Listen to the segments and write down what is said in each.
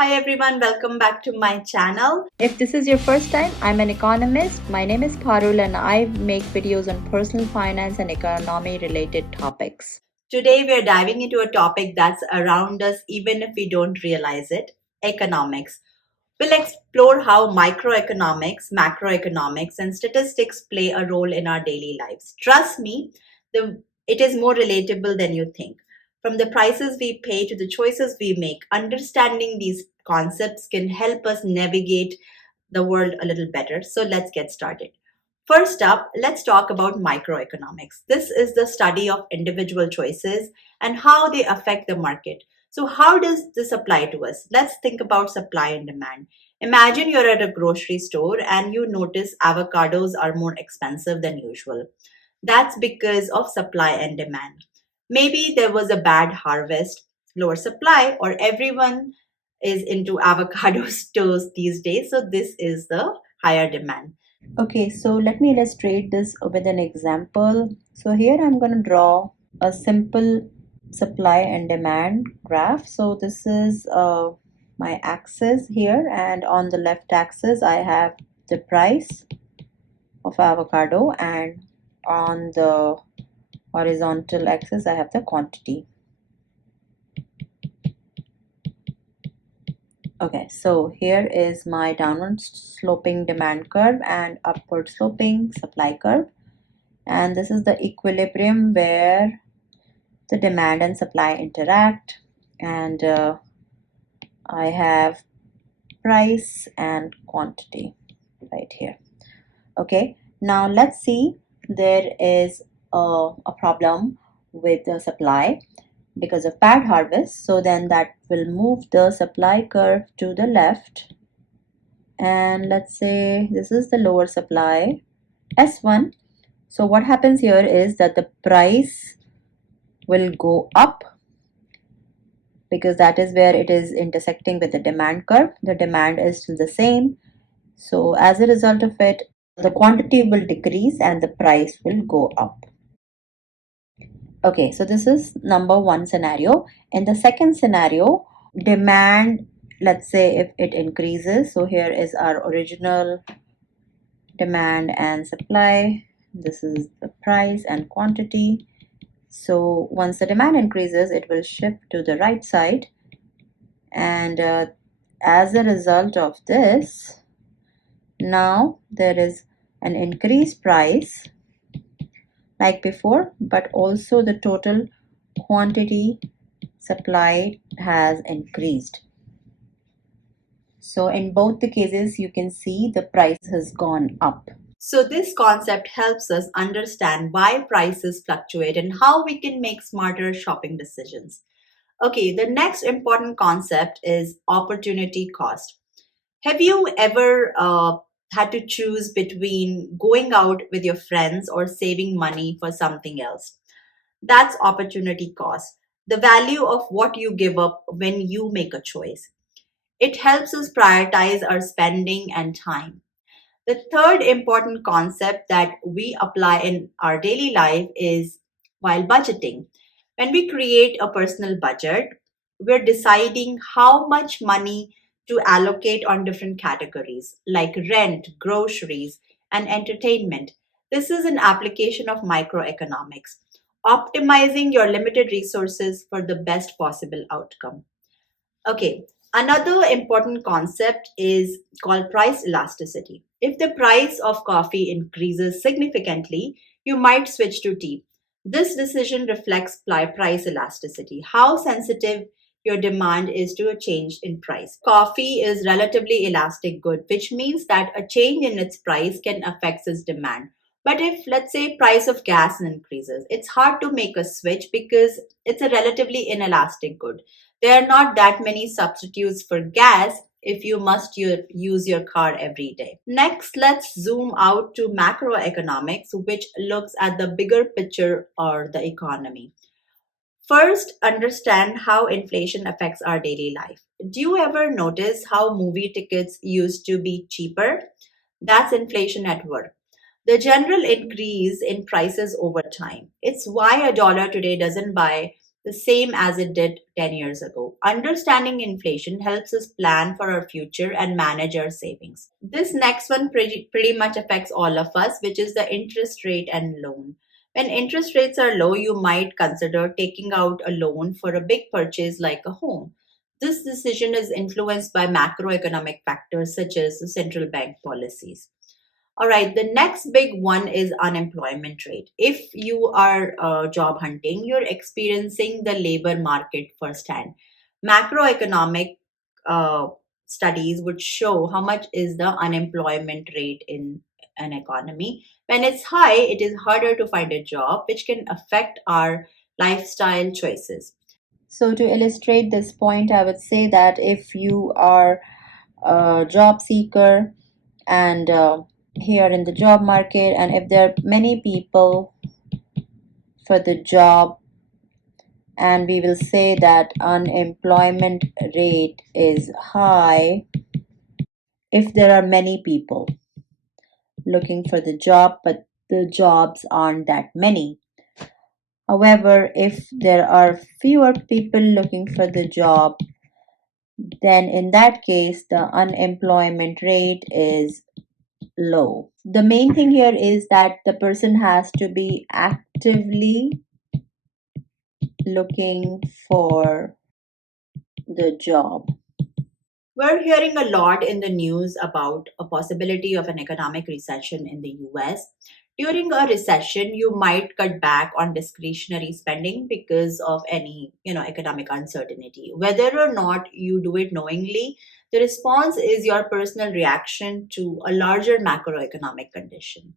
Hi everyone, welcome back to my channel. If this is your first time, I'm an economist. My name is Parul and I make videos on personal finance and economy related topics. Today we are diving into a topic that's around us even if we don't realize it, economics. We'll explore how microeconomics, macroeconomics, and statistics play a role in our daily lives. Trust me, it is more relatable than you think. From the prices we pay to the choices we make, understanding these concepts can help us navigate the world a little better. So let's get started. First up, let's talk about microeconomics. This is the study of individual choices and how they affect the market. So, how does this apply to us? Let's think about supply and demand. Imagine you're at a grocery store and you notice avocados are more expensive than usual. That's because of supply and demand. Maybe there was a bad harvest, lower supply, or everyone is into avocado toast these days. So, this is the higher demand. Okay, so let me illustrate this with an example. So here I'm going to draw a simple supply and demand graph. So this is my axis here, and on the left axis I have the price of avocado, and on the horizontal axis I have the quantity. Okay, so here is my downward sloping demand curve and upward sloping supply curve. And this is the equilibrium where the demand and supply interact. And I have price and quantity right here. Okay, now let's see, there is a problem with the supply because of bad harvest. So then that will move the supply curve to the left, and let's say this is the lower supply S1. So what happens here is that the price will go up because that is where it is intersecting with the demand curve. The demand is still the same. So as a result of it, the quantity will decrease and the price will go up. Okay, so this is number one scenario. In the second scenario, demand, let's say if it increases, so here is our original demand and supply. This is the price and quantity. So once the demand increases, it will shift to the right side. And as a result of this, now there is an increased price like before, but also the total quantity supplied has increased. So in both the cases, you can see the price has gone up. So, this concept helps us understand why prices fluctuate and how we can make smarter shopping decisions. Okay, the next important concept is opportunity cost. Have you ever had to choose between going out with your friends or saving money for something else? That's opportunity cost, the value of what you give up when you make a choice. It helps us prioritize our spending and time. The third important concept that we apply in our daily life is while budgeting. When we create a personal budget, we're deciding how much money to allocate on different categories like rent, groceries, and entertainment. This is an application of microeconomics, optimizing your limited resources for the best possible outcome. Okay, another important concept is called price elasticity. If the price of coffee increases significantly, you might switch to tea. This decision reflects price elasticity, how sensitive your demand is to a change in price. Coffee is relatively elastic good, which means that a change in its price can affect its demand. But if, let's say, price of gas increases, it's hard to make a switch because it's a relatively inelastic good. There are not that many substitutes for gas if you must use your car every day. Next, let's zoom out to macroeconomics, which looks at the bigger picture or the economy. First, understand how inflation affects our daily life. Do you ever notice how movie tickets used to be cheaper? That's inflation at work. The general increase in prices over time. It's why a dollar today doesn't buy the same as it did 10 years ago. Understanding inflation helps us plan for our future and manage our savings. This next one pretty much affects all of us, which is the interest rate and loan. When interest rates are low, you might consider taking out a loan for a big purchase like a home. This decision is influenced by macroeconomic factors such as the central bank policies. All right, the next big one is unemployment rate. If you are job hunting, you're experiencing the labor market firsthand. Macroeconomic uh, studies would show how much is the unemployment rate in an economy. When it's high, it is harder to find a job, which can affect our lifestyle choices. So, to illustrate this point, I would say that if you are a job seeker and here in the job market, and if there are many people for the job, and we will say that unemployment rate is high, if there are many people looking for the job, but the jobs aren't that many. However, if there are fewer people looking for the job, then in that case, the unemployment rate is low. The main thing here is that the person has to be actively looking for the job. We're hearing a lot in the news about a possibility of an economic recession in the US. During a recession, you might cut back on discretionary spending because of any, economic uncertainty. Whether or not you do it knowingly, the response is your personal reaction to a larger macroeconomic condition.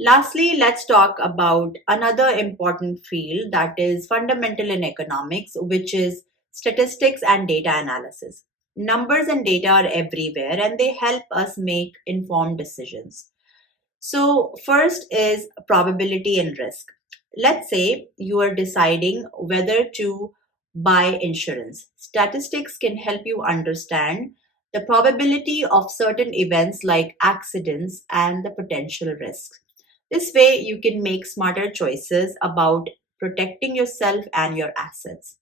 Lastly, let's talk about another important field that is fundamental in economics, which is statistics and data analysis. Numbers and data are everywhere and they help us make informed decisions. So, first is probability and risk. Let's say you are deciding whether to buy insurance. Statistics can help you understand the probability of certain events like accidents and the potential risks. This way, you can make smarter choices about protecting yourself and your assets.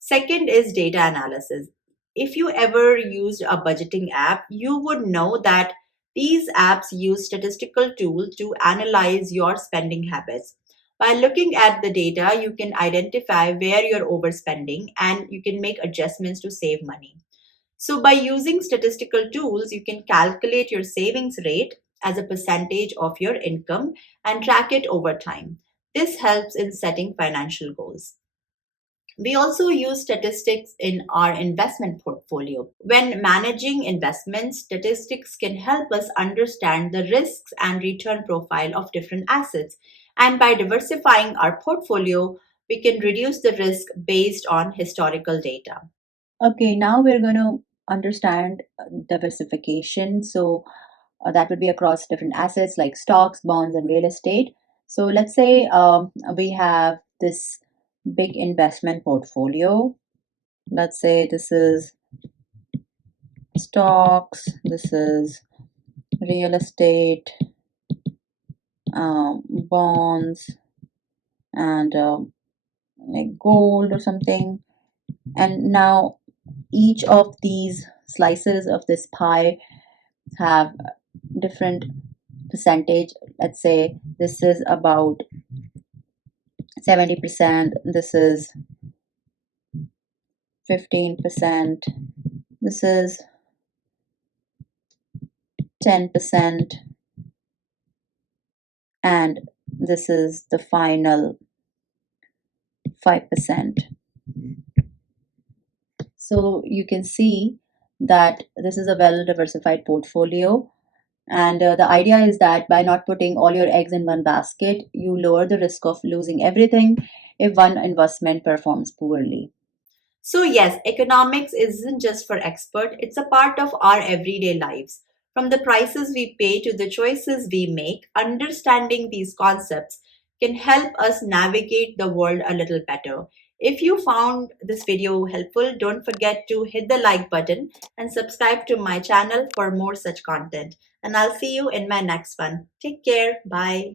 Second is data analysis. If you ever used a budgeting app, you would know that these apps use statistical tools to analyze your spending habits. By looking at the data, you can identify where you're overspending and you can make adjustments to save money. So, by using statistical tools, you can calculate your savings rate as a percentage of your income and track it over time. This helps in setting financial goals. We also use statistics in our investment portfolio. When managing investments, statistics can help us understand the risks and return profile of different assets. And by diversifying our portfolio, we can reduce the risk based on historical data. Okay, now we're going to understand diversification. So, that would be across different assets like stocks, bonds, and real estate. So, let's say we have this big investment portfolio. Let's say this is stocks, this is real estate, bonds, and like gold or something. And now each of these slices of this pie have different percentage. Let's say this is about 70%, this is 15%, this is 10%, and this is the final 5%. So you can see that this is a well diversified portfolio. And the idea is that by not putting all your eggs in one basket, you lower the risk of losing everything if one investment performs poorly. So, yes, economics isn't just for experts, it's a part of our everyday lives. From the prices we pay to the choices we make, understanding these concepts can help us navigate the world a little better. If you found this video helpful, don't forget to hit the like button and subscribe to my channel for more such content. And I'll see you in my next one. Take care. Bye.